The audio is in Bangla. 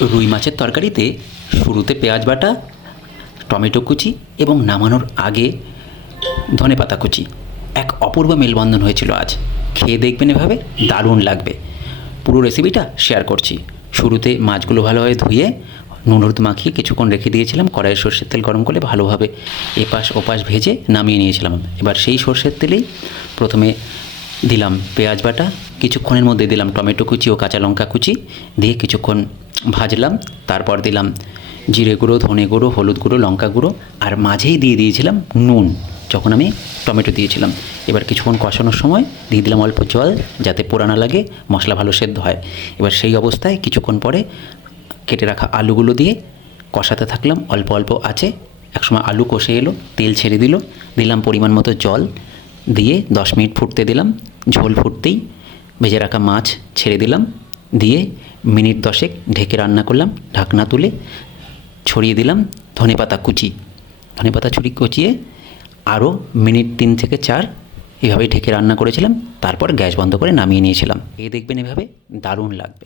রুই মাছের তরকারিতে শুরুতে পেঁয়াজ বাটা, টমেটো কুচি এবং নামানোর আগে ধনেপাতা কুচি এক অপূর্ব মেলবন্ধন হয়েছিল আজ। খেয়ে দেখবেন, এভাবে দারুণ লাগবে। পুরো রেসিপিটা শেয়ার করছি। শুরুতে মাছগুলো ভালোভাবে ধুয়ে নুন হলুদ মাখিয়ে কিছুক্ষণ রেখে দিয়েছিলাম। কড়াইয়ে সর্ষের তেল গরম করে ভালোভাবে এপাশ ওপাশ ভেজে নামিয়ে নিয়েছিলাম। এবার সেই সর্ষের তেলেই প্রথমে দিলাম পেঁয়াজ বাটা, কিছুক্ষণের মধ্যে দিলাম টমেটো কুচি ও কাঁচা লঙ্কা কুচি, দিয়ে কিছুক্ষণ ভাজলাম। তারপর দিলাম জিরে গুঁড়ো, ধনে গুঁড়ো, হলুদ গুঁড়ো, লঙ্কা গুঁড়ো, আর মাঝেই দিয়ে দিয়েছিলাম নুন যখন আমি টমেটো দিয়েছিলাম। এবার কিছুক্ষণ কষানোর সময় দিয়ে দিলাম অল্প জল, যাতে পোড়া না লাগে, মশলা ভালো সেদ্ধ হয়। এবার সেই অবস্থায় কিছুক্ষণ পরে কেটে রাখা আলুগুলো দিয়ে কষাতে থাকলাম অল্প অল্প আঁচে। একসময় আলু কষে এলো, তেল ছেড়ে দিলাম পরিমাণ মতো জল, দিয়ে 10 মিনিট ফুটতে দিলাম। ঝোল ফুটতেই ভেজে রাখা মাছ ছেড়ে দিলাম, দিয়ে মিনিট 10 ঢেকে রান্না করলাম। ঢাকনা তুলে ছড়িয়ে দিলাম ধনেপাতা কুচিয়ে আরও মিনিট 3 থেকে 4 এভাবে ঢেকে রান্না করেছিলাম। তারপর গ্যাস বন্ধ করে নামিয়ে নিয়েছিলাম। দেখবেন, এভাবে দারুণ লাগবে।